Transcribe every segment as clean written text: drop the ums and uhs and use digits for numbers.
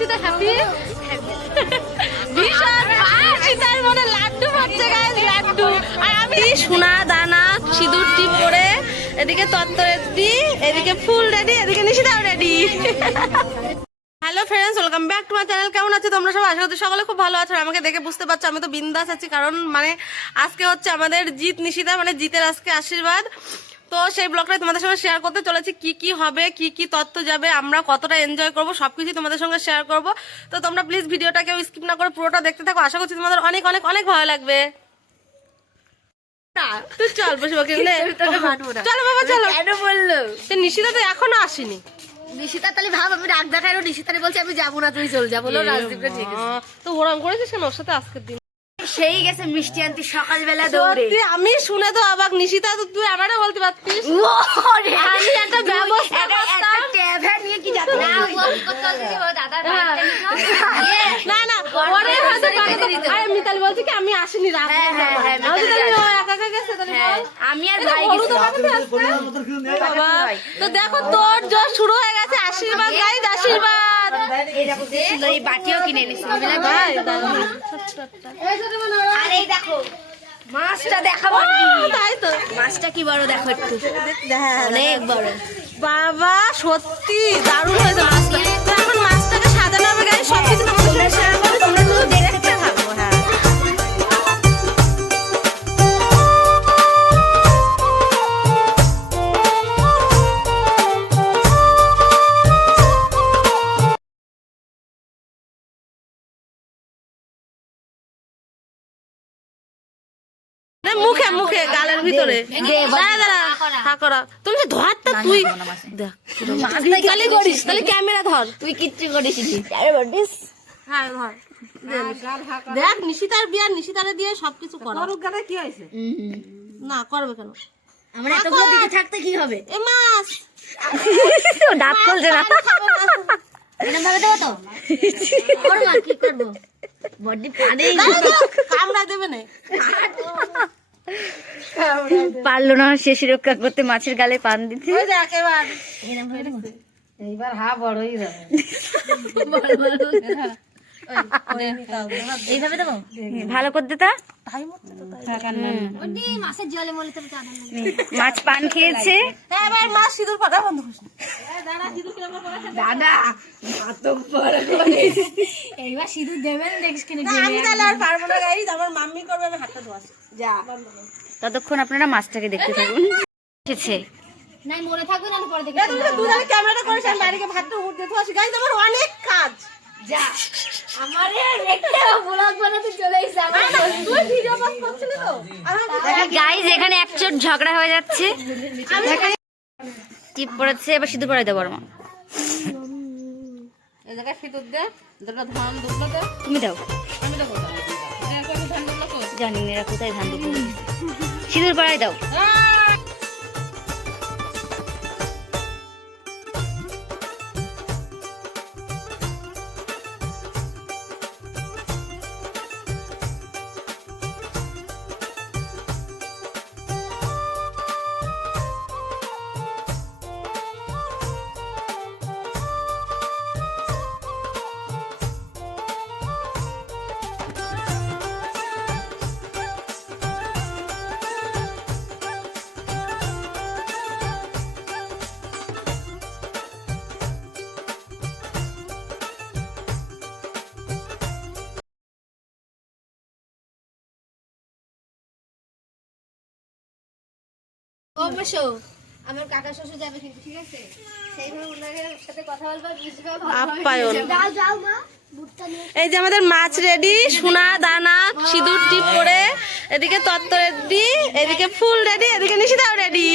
Nishita happy ভীষণ নিশিতার মনে লাড্ডু পড়ছে গাইস, লাড্ডু। আর আমি সোনা দানা সিঁদুর টিপ করে এদিকে তত্ত্ব রেডি, এদিকে ফুল রেডি, এদিকে নিশিতাও ready. Hello friends, welcome back to my channel. কেমন আছো তোমরা সবাই? আশা করি সকলে খুব ভালো আছো। আমাকে দেখে বুঝতে পারছো আমি তো বিন্দাস আছি, কারণ মানে আজকে হচ্ছে আমাদের জিৎ নিশিতা, মানে জিতের আজকে আশীর্বাদ। তো সেই ব্লগটা তোমাদের সঙ্গে শেয়ার করতে চলেছি, কি কি হবে, কি কি তথ্য যাবে, আমরা কতটা এনজয় করবো, সবকিছু তোমাদের সঙ্গে শেয়ার করব। তো তোমরা প্লিজ ভিডিওটা কেউ স্কিপ না করে পুরোটা দেখতে থাকো। আশা করছি তোমাদের অনেক অনেক অনেক ভালো লাগবে। তুই চল বসে চলো বাবা চলো। কেন বললো নিশিতা তো এখনো আসেনি। নিশিতা তাহলে ভাব আমি রাগ দেখাই নিশিতারে বলছি আমি যাবো না, তুই চল যা। বলো রাজদীপটা ঠিক আছে। তো ওরম করেছিস কেন ওর সাথে আজকের দিন? সেই গেছে মিষ্টি আনতে সকালবেলা দৌড়ে। সত্যি আমি শুনে তো অবাক। নিশিতা তো তুই আমারও বলতে পারতিস। আমি একটা ব্যবস্থা করতাম। নিয়ে কি যাবে না দাদার না না ওরে হয়তো আরে মিতালি বলছে কি আমি আসিনি রাত। একা একা গেছে তাহলে বল। আমি আর ভাই গেছি বাবা। তো দেখো তোর জোর শুরু হয়ে গেছে। আশীর্বাদ গাইস, আশীর্বাদ। এই বাটিও কিনে এনেছি ভাই আর এই দেখো মাছটা দেখাবো। তাই তো মাছটা কি বড় দেখো একটু, অনেক বড়। বাবা সত্যি দারুণ হয়েছে মাছটা। তো এখন মাছটাকে সাজানো হবে গাইস, সবকিছু তোমাদের সাথে শেয়ার করব, তোমরা শুধু দেখতে থাকো। হ্যাঁ মুখে মুখে গালের ভিতরে তুমি যে ধরটা তুই তাহলে করিস, তাহলে ক্যামেরা ধর। তুই কিচ্ছু করিস হ্যাঁ ধর। দেখ নিশিতার বিয়া নিশিতারে দিয়ে সবকিছু করা। কি হয়েছে? না করবে কেন? আমরা এতগুলো দিকে থাকতে কি হবে? এ মাছ দাঁত খুলছে না এরকম ভাবে দেবো তো করবো আর কি করবো বডি পানে কামড়া দেবে না। পারলো না শেষে রক্ষা করতে, মাছের গালে পান দিতে। এইবার হা বড়ই যাবে। এইভাবে দেবো ভালো করে দিতা। মাছ পান খেয়েছে। এবার মাছ সিঁদুর পাতা বন্ধ করছে। দাদা এইবার সিঁদুর দেবেন দেখিস কিনে। আমি তাহলে আর পারবো না গাইস, আমার মাম্মি করবে, আমি হাতটা ধোয়াছি। যা ততক্ষণ আপনারা মাছটাকে দেখতে থাকুন। এসেছে নাই মনে থাকবে না, আমি পরে দেখে তুমি তো দুধারে ক্যামেরাটা করিস, আমি বাইরে গিয়ে ভাতটা উঠতে ধোয়াছি। গাইস আমার অনেক কাজ। যা আমারে একটা ব্লগ বানাতে চলে এসেছে। তুই ভিডিও পোস্ট করছিলি তো? গাইস এখানে এক চোট ঝগড়া হয়ে যাচ্ছে। টিপ পড়েছে, এবার সিঁদুর পরাই দেবো। বড় মা এই জায়গায় সিঁদুর দে, দুটো ধান দুটো দে। তুমি দাও। আমি দেবো ধান দুটো। জানি না কোথায় ধান দুটো। সিঁদুর পরাই দাও। অবশ্য আমার কাকা শ্বশুর যাবে কিন্তু, ঠিক আছে? সেইভাবে ওনাদের সাথে কথা বলবা, বুঝবা, আপ্যায়ন। যাও মা। এই যে আমাদের মাছ রেডি, সোনা দানা সিঁদুর টিপ করে, এদিকে তত্ত্ব রেডি, এদিকে ফুল রেডি, এদিকে নিশিতাও রেডি।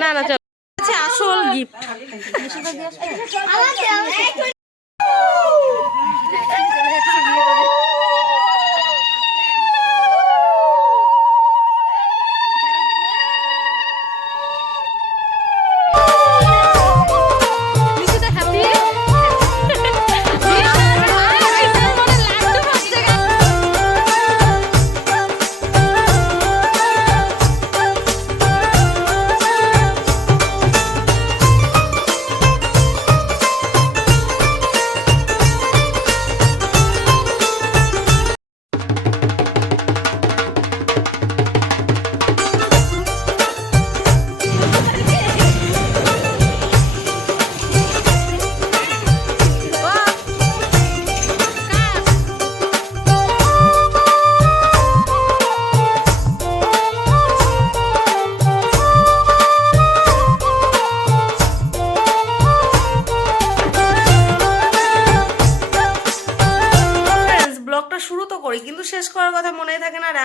না না চল, আসল গিফট।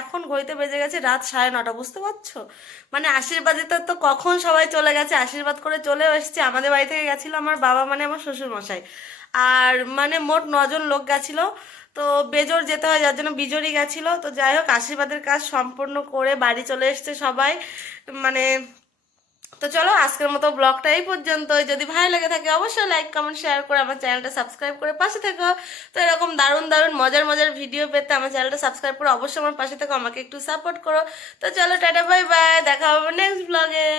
এখন ঘড়িতে বেজে গেছে রাত 9:30, বুঝতে পারছো? মানে আশীর্বাদিতে তো কখন সবাই চলে গেছে, আশীর্বাদ করে চলেও এসেছে। আমাদের বাড়ি থেকে গেছিল আমার বাবা, মানে আমার শ্বশুর মশাই, আর মানে মোট 9 জন লোক গেছিল। তো বেজোর যেতে হয়, যার জন্য বিজোরই গেছিলো। তো যাই হোক, আশীর্বাদের কাজ সম্পূর্ণ করে বাড়ি চলে এসেছে সবাই। মানে তো চলো, আজকের মতো ব্লগটা এই পর্যন্ত। যদি ভালো লেগে থাকে অবশ্যই লাইক কমেন্ট শেয়ার করে আমার চ্যানেলটা সাবস্ক্রাইব করে পাশে থেকো। তো এরকম দারুণ দারুণ মজার মজার ভিডিও পেতে আমার চ্যানেলটা সাবস্ক্রাইব করে অবশ্যই আমার পাশে থেকো, আমাকে একটু সাপোর্ট করো। তো চলো, টাটা বাই বাই, দেখা হবে নেক্সট ব্লগে।